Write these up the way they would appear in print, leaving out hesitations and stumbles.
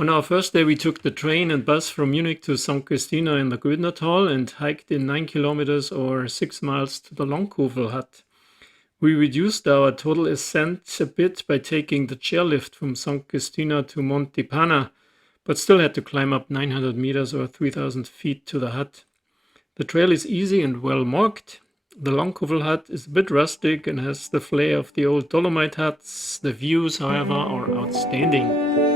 On our first day, we took the train and bus from Munich to St. Christina in the Grödnertal and hiked in 9 kilometers or 6 miles to the Langkofel hut. We reduced our total ascent a bit by taking the chairlift from St. Christina to Monte Pana, but still had to climb up 900 meters or 3,000 feet to the hut. The trail is easy and well marked. The Langkofel hut is a bit rustic and has the flair of the old Dolomite huts. The views, however, are outstanding.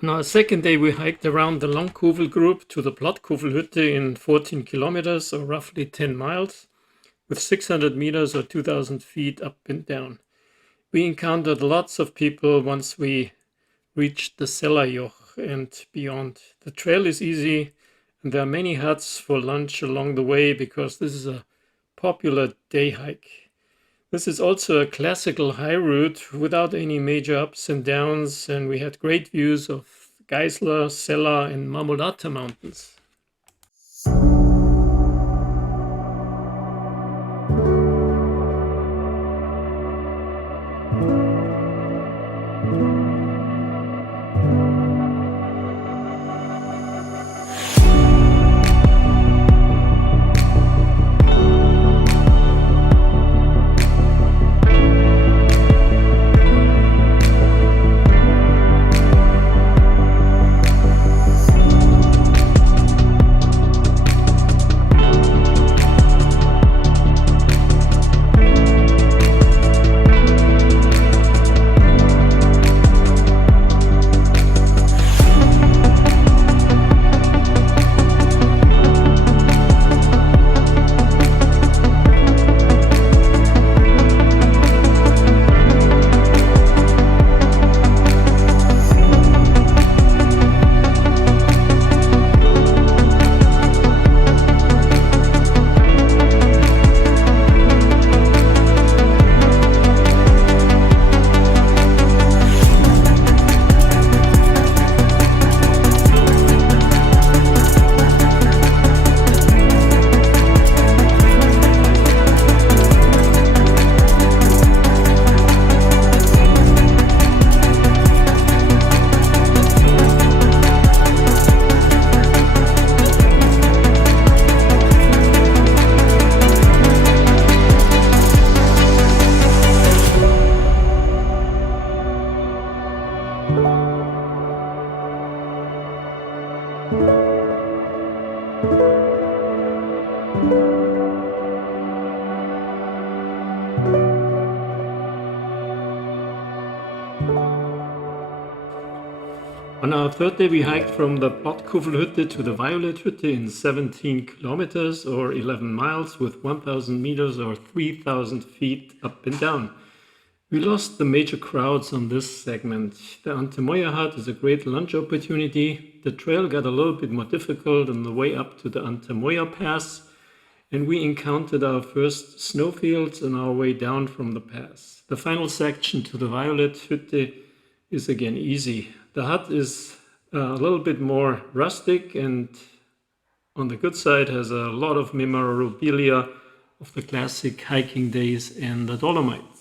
On our second day, we hiked around the Langkofel group to the Hütte in 14 kilometers or roughly 10 miles, with 600 meters or 2,000 feet up and down. We encountered lots of people once we reached the Sellerjoch and beyond. The trail is easy and there are many huts for lunch along the way because this is a popular day hike. This is also a classical high route without any major ups and downs, and we had great views of Geisler, Sella, and Marmolata mountains. On our third day, we hiked from the Hütte to the Violet Hütte in 17 kilometers or 11 miles with 1,000 meters or 3,000 feet up and down. We lost the major crowds on this segment. The Antemoya hut is a great lunch opportunity. The trail got a little bit more difficult on the way up to the Antemoya pass, and we encountered our first snowfields on our way down from the pass. The final section to the Violet Hütte is again easy. The hut is a little bit more rustic and on the good side has a lot of memorabilia of the classic hiking days in the Dolomites.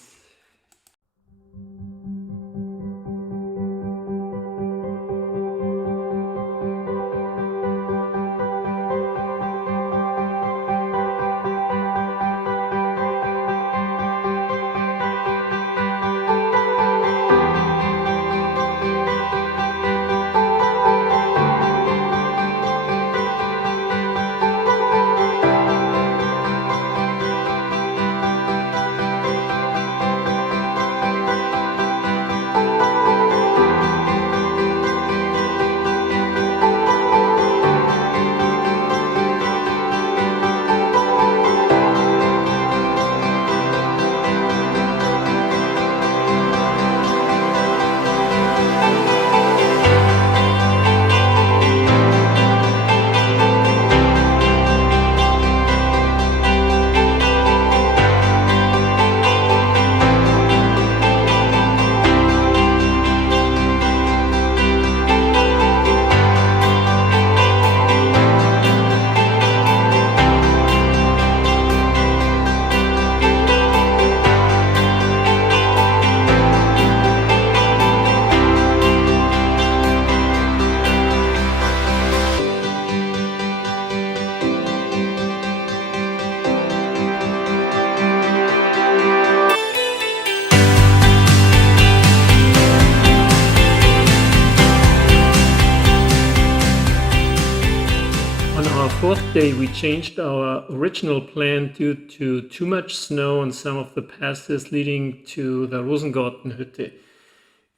Fourth day we changed our original plan due to too much snow on some of the passes leading to the Rosengarten Hütte.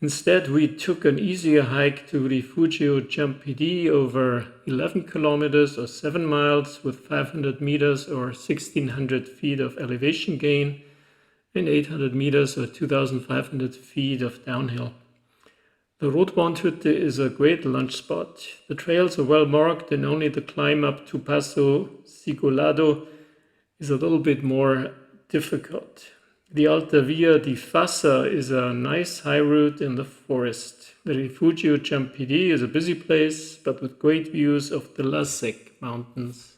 Instead we took an easier hike to Refugio Jump PD over 11 kilometers or 7 miles with 500 meters or 1600 feet of elevation gain and 800 meters or 2500 feet of downhill. The Rotwandhütte is a great lunch spot. The trails are well marked and only the climb up to Passo Sigolado is a little bit more difficult. The Alta Via di Fassa is a nice high route in the forest. The Refugio Jump PD is a busy place but with great views of the Lasek Mountains.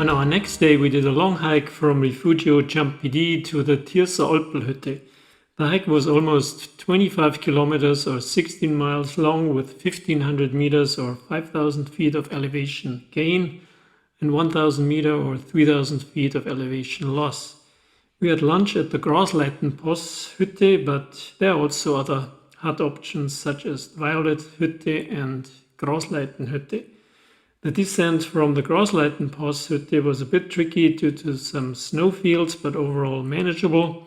On our next day, we did a long hike from Refugio Jump PD to the Tirsa Olpelhütte. The hike was almost 25 kilometers or 16 miles long with 1500 meters or 5000 feet of elevation gain and 1000 meter or 3000 feet of elevation loss. We had lunch at the Großleitenpost Hütte, but there are also other hut options such as Violet Hütte and Großleitenhütte. The descent from the Großleitenpost Hütte was a bit tricky due to some snowfields, but overall manageable.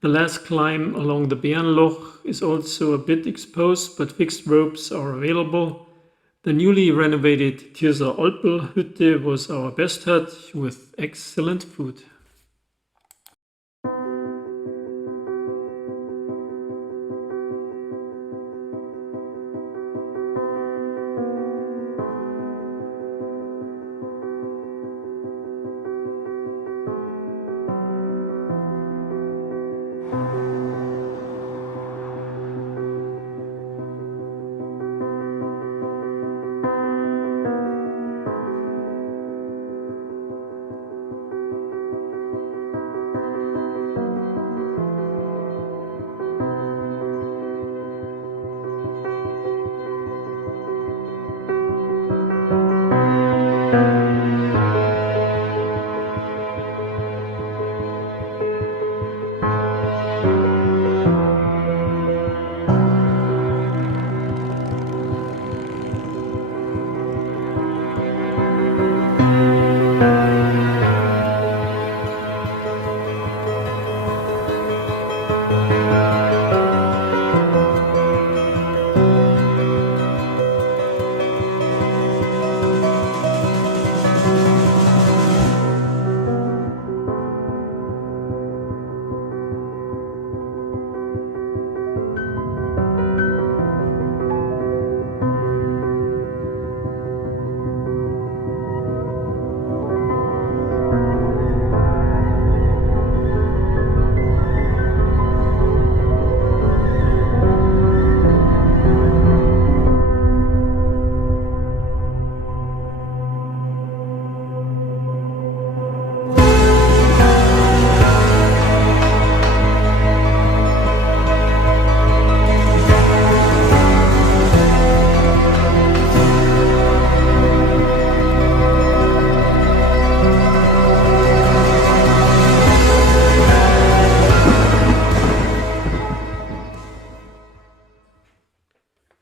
The last climb along the Bärenloch is also a bit exposed, but fixed ropes are available. The newly renovated Tirsa Olpelhütte was our best hut with excellent food.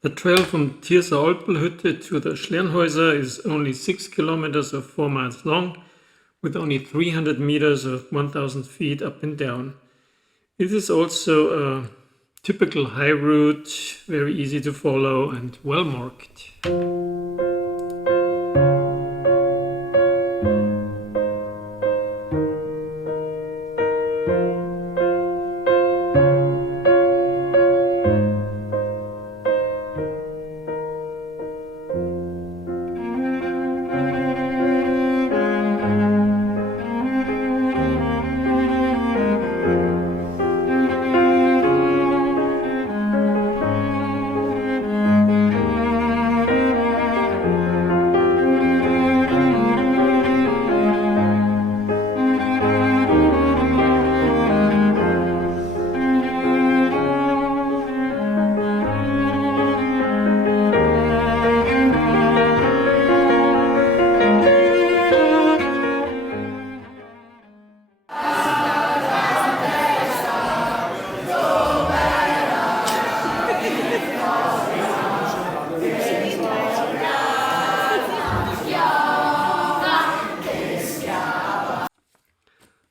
The trail from Tirsa Alpelhütte to the Schlernhäuser is only 6 kilometers or 4 miles long, with only 300 meters of 1,000 feet up and down. It is also a typical high route, very easy to follow and well marked.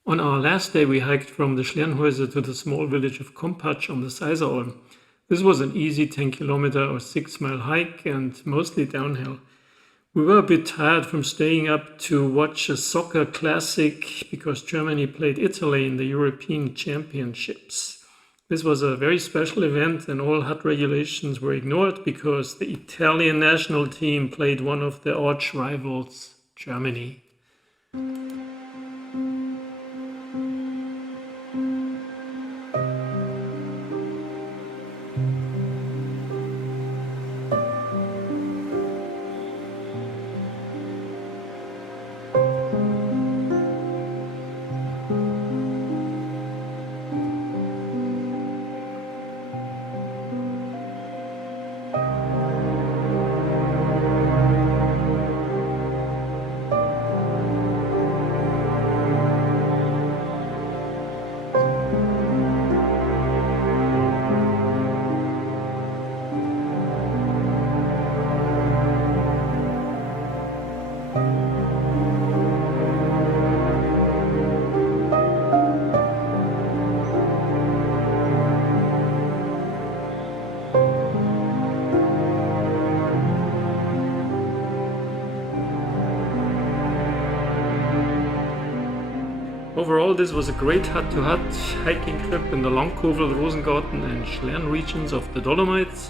On our last day, we hiked from the Schlernhäuser to the small village of Kompatsch on the Seiseralm. This was an easy 10-kilometer or 6-mile hike and mostly downhill. We were a bit tired from staying up to watch a soccer classic because Germany played Italy in the European Championships. This was a very special event and all hut regulations were ignored because the Italian national team played one of their arch rivals, Germany. Overall, this was a great hut-to-hut hiking trip in the Langkofel Rosengarten and Schlern regions of the Dolomites.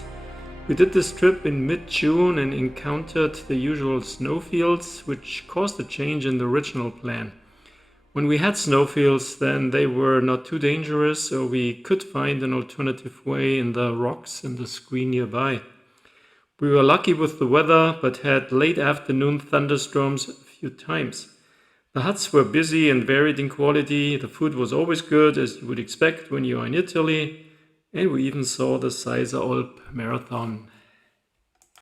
We did this trip in mid-June and encountered the usual snowfields, which caused a change in the original plan. When we had snowfields, then they were not too dangerous, so we could find an alternative way in the rocks in the screen nearby. We were lucky with the weather, but had late afternoon thunderstorms a few times. The huts were busy and varied in quality, the food was always good as you would expect when you are in Italy, and we even saw the Seiseralp Marathon.